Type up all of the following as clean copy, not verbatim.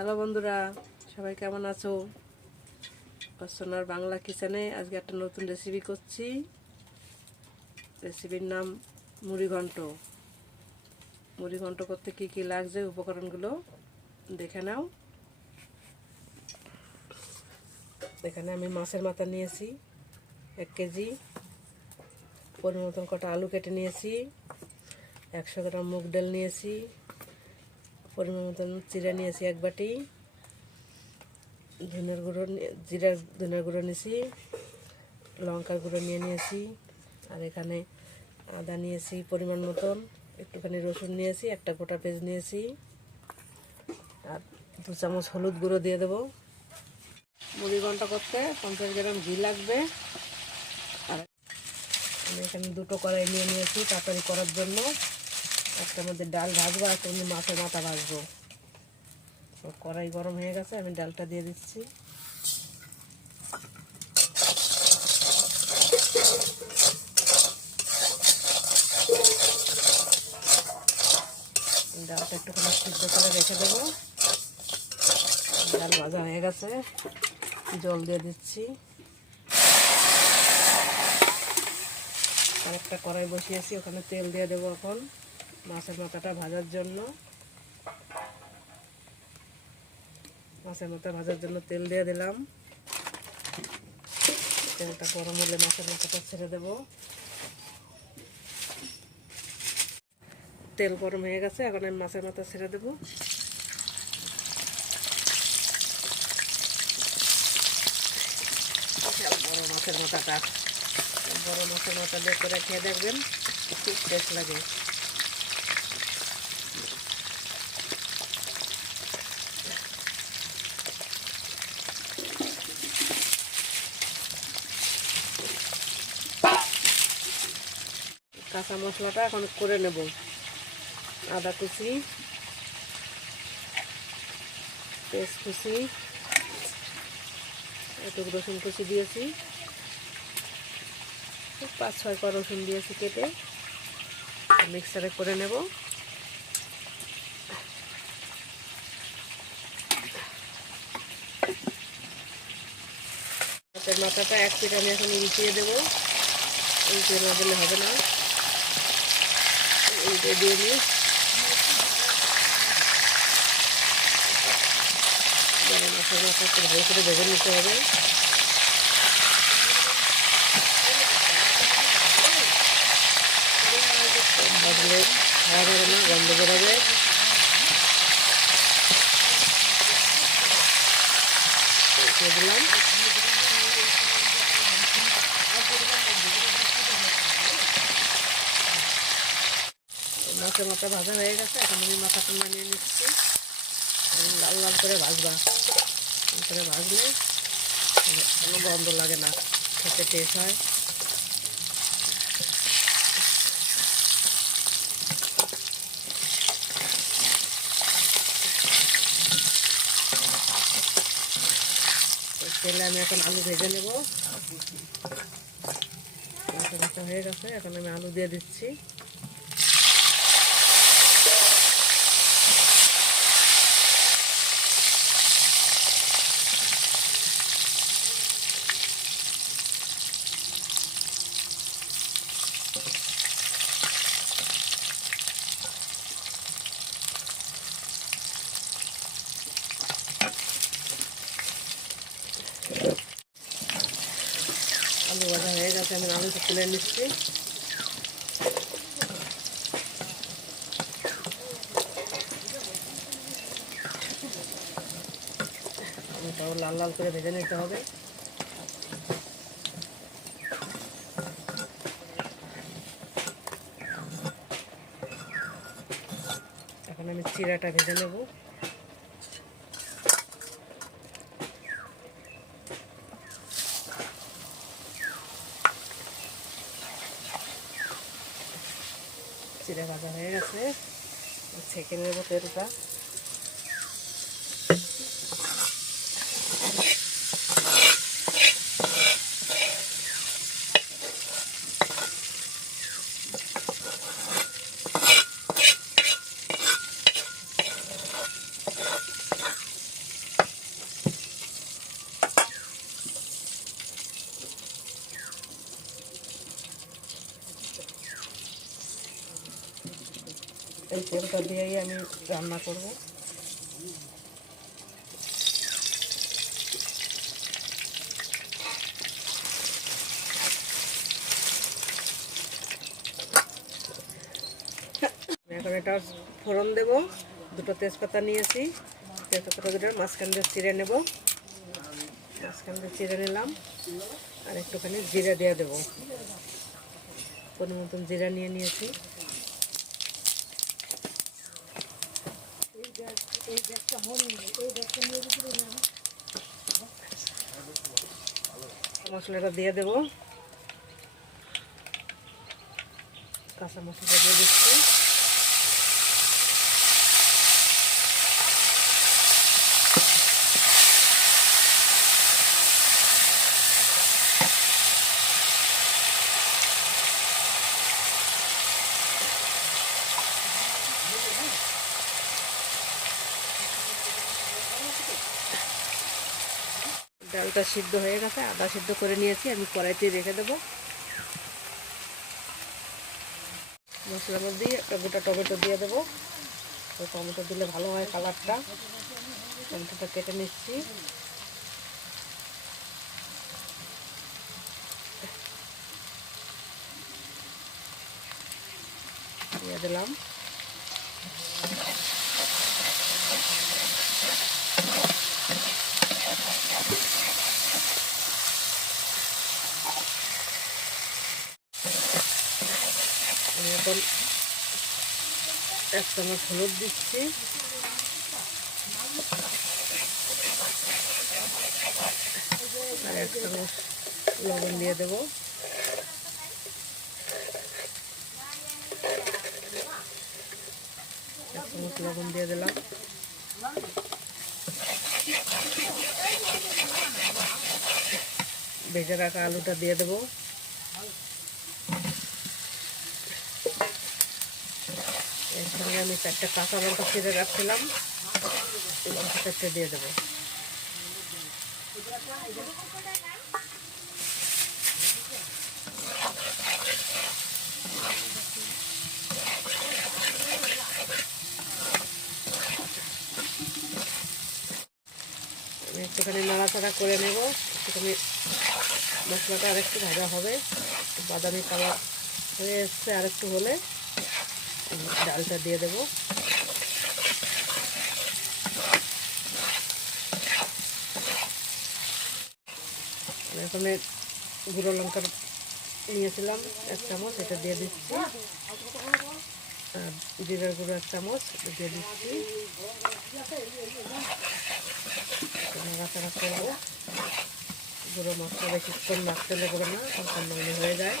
Hello বন্ধুরা, সবাই কেমন আছো? অর্চনার বাংলা কিচেনে আজকে একটা নতুন রেসিপি করছি। রেসিপির নাম মুড়িঘণ্ট। মুড়িঘণ্ট করতে কি কি লাগছে উপকরণগুলো দেখে নাও। এখানে আমি মাছের মাথা নিয়েছি 1 কেজি, পরিমাণ মতন কটা আলু কেটে নিয়েছি, 100 গ্রাম মুগ ডাল নিয়েছি, পরিমাণ মতন চিড়া নিয়েছি 1 বাটি, ধনের গুঁড়ো জিরার ধনের গুঁড়ো নিয়েছি, লঙ্কার গুঁড়ো নিয়েছি, আর এখানে আদা নিয়েছি পরিমাণ মতন, একটুখানি রসুন নিয়েছি, একটা গোটা পেঁয়াজ নিয়েছি, আর 2 চামচ হলুদ গুঁড়ো দিয়ে দেবো। মুড়িঘণ্ট করতে 50 গ্রাম ঘি লাগবে। আর আমি এখানে 2টো কড়াই নিয়েছি তরকারি করার জন্য। একটার মধ্যে ডাল ভাজবো, আর একটা মাছের মাথা ভাজবো। কড়াই গরম হয়ে গেছে, আমি ডালটা দিয়ে দিচ্ছি। ডালটা একটুখানি সিদ্ধ করে রেখে দেবো। ডাল ভাজা হয়ে গেছে, জল দিয়ে দিচ্ছি। আর একটা কড়াই বসিয়েছি, ওখানে তেল দিয়ে দেবো এখন মাছের মাথাটা ভাজার জন্য। মাছের মাথা ভাজার জন্য তেল দিয়ে দিলাম। তেলটা গরম হলে মাছের মাথাটা ছেড়ে দেবো। তেল গরম হয়ে গেছে, এখন আমি মাছের মাথা ছেড়ে দেবো। বড় মাছের মাথাটা, বড় মাছের মাথা দিয়ে করে খেয়ে দেখবেন, খুব টেস্ট লাগে। কাঁচা মশলাটা এখন করে নেব। আদা কুচি, পেঁয়াজ কুচি, একটু রসুন কুচি দিয়েছি, 5-6 কোয়া রসুন দিয়েছি কেটে, মিক্সারে করে নেব। মাছের মাথাটা 1 পিঠ আমি এখন উল্টিয়ে দেবো। উল্টিয়ে না দিলে হবে না, উল্টে দিয়ে নিই। মাছের মাথা একটু ভালো করে ভেজে নিতে হবে। ভাজলে খাওয়া যাবে না, গন্ধ বেরোবে। দিলাম মাছের মাথা ভাজা হয়ে গেছে, এখন আমি মাথাটা নামিয়ে নিচ্ছি। লাল লাল করে ভাজবা, করে ভাজলে কোনো গন্ধ লাগে না, খেতে টেস্ট হয়। তেলে আমি এখন আলু ভেজে নেব। মাথা হয়ে গেছে, এখন আমি আলু দিয়ে দিচ্ছি। আলু ভাজা হয়ে গেছে, আমি আলুটা তুলে নিচ্ছি। আলুটাও লাল লাল করে ভেজে নিতে হবে। এখন আমি চিড়াটা ভেজে নেব। চিড়া ভাজা হয়ে গেছে, ছেঁকে নেব তেলটা। তেলটা দিয়েই আমি রান্না করব। এখন এটা ফোড়ন দেব। দুটো তেজপাতা নিয়েছি, তেজপাতা দুটো মাঝখান দিয়ে চিড়ে নেব। মাঝখান দিয়ে চিড়ে নিলাম, আর একটুখানি জিরা দিয়ে দেবো। পরিমাণ মতন জিরা নিয়ে নিয়েছি। মশলাটা দিয়ে দেবো, কাঁচা মশলাটা দিয়ে দিচ্ছি। ডালটা সিদ্ধ হয়ে গেছে, আদা সিদ্ধ করে নিয়েছি, আমি কড়াইতে রেখে দেবো। মশলার মধ্যে একটা গোটা টমেটো দিয়ে দেবো। টমেটো দিলে ভালো হয় কালারটা। টমেটোটা কেটে নিচ্ছি। দিয়ে দিলাম। এখন 1 চামচ হলুদ দিচ্ছি, আর 1 চামচ লবণ দিয়ে দেবো। লবণ দিয়ে দিলাম। ভেজে রাখা আলুটা দিয়ে দেবো। এর সঙ্গে আমি 4টা কাঁচা লঙ্কা ছিঁড়ে রাখছিলাম, এই লঙ্কা 4টে দিয়ে দেবো। আমি একটুখানি নাড়াচাড়া করে নেব। একটুখানি মশলাটা আরেকটু ভাজা হবে, বাদামি কালার হয়ে এসছে। আরেকটু হলে ডালটা দিয়ে দেবো। এখানে গুঁড়ো লঙ্কার নিয়েছিলাম 1 চামচ, এটা দিয়ে দিচ্ছি। আর জিরার গুঁড়ো 1 চামচ দিয়ে দিচ্ছি। নাড়াচাড়া করবো। গুঁড়ো মশলা বেশিক্ষণ মাখতে লাগবে না, তখন মনে হয়ে যায়।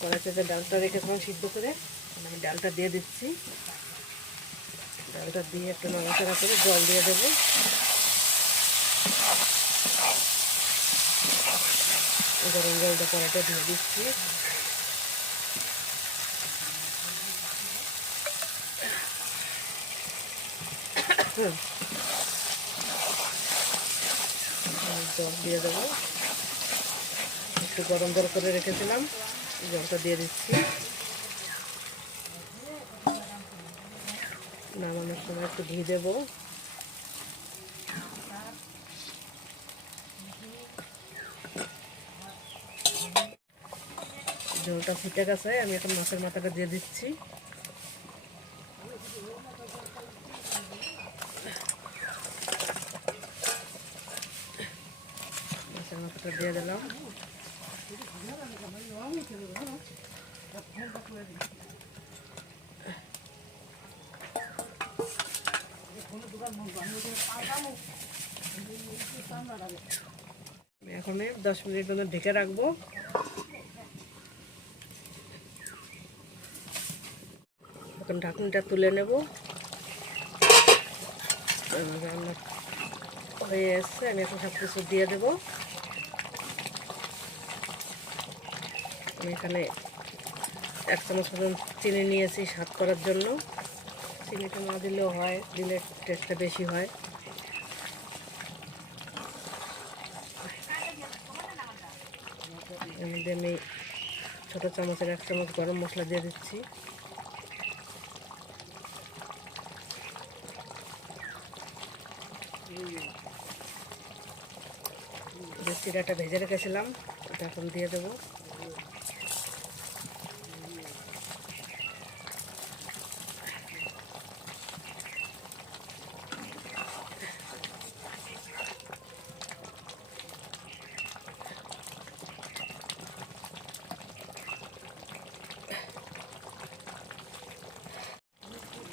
কড়াইতে ডালটা রেখেছিলাম সিদ্ধ করে, আমি ডালটা দিয়ে দিচ্ছি। ডালটা দিয়ে একটু নাড়াচাড়া করে জল দিয়ে দেবো। গরম জলটা কড়াইতে দিয়ে দিচ্ছি। জল দিয়ে দেবো। একটু গরম জল করে রেখেছিলাম, জলটা দিয়ে দিচ্ছি। নামানোর সময় একটু ঘি দেবো। জলটা ফুটে গেছে, আমি এখন মাছের মাথাটা দিয়ে দিচ্ছি। মাছের মাথাটা দিয়ে দিলাম। এখন 10 মিনিট মতো ঢেকে রাখবো। এখন ঢাকনিটা তুলে নেব। রান্না হয়ে এসছে, আমি এখন সব কিছু দিয়ে দেবো। আমি এখানে 1 চামচ মতন চিনি নিয়েছি স্বাদ করার জন্য। চিনিটা না দিলেও হয়, দিলে টেস্টটা বেশি হয়। মধ্যে আমি ছোটো চামচের 1 চামচ গরম মশলা দিয়ে দিচ্ছি। যে চিড়াটা ভেজে রেখেছিলাম ওটা এখন দিয়ে দেবো।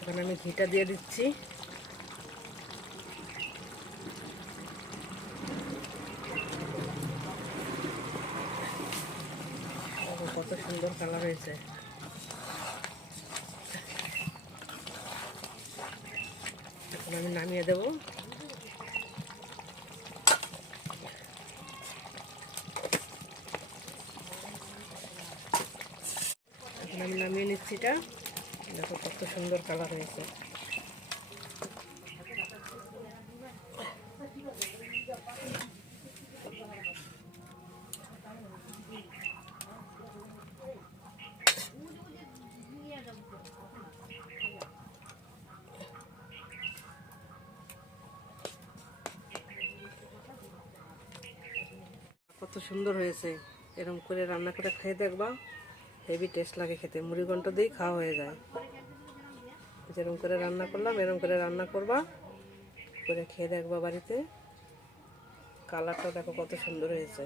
এখন আমি ঘিটা দিয়ে দিচ্ছি। কত সুন্দর কালার হয়েছে। এখন আমি নামিয়ে দেব। এখন আমি নামিয়ে নিচ্ছি। এটা দেখো কত সুন্দর কালার হয়েছে। কত সুন্দর হয়েছে। এরকম করে রান্না করে খেয়ে দেখবা, হেভি টেস্ট লাগে খেতে। মুড়ি ঘন্ট দিয়েই খাওয়া হয়ে যায়। যেরকম করে রান্না করলাম এরকম করে রান্না করবা, করে খেয়ে দেখবা বাড়িতে। কালারটা দেখো কত সুন্দর হয়েছে।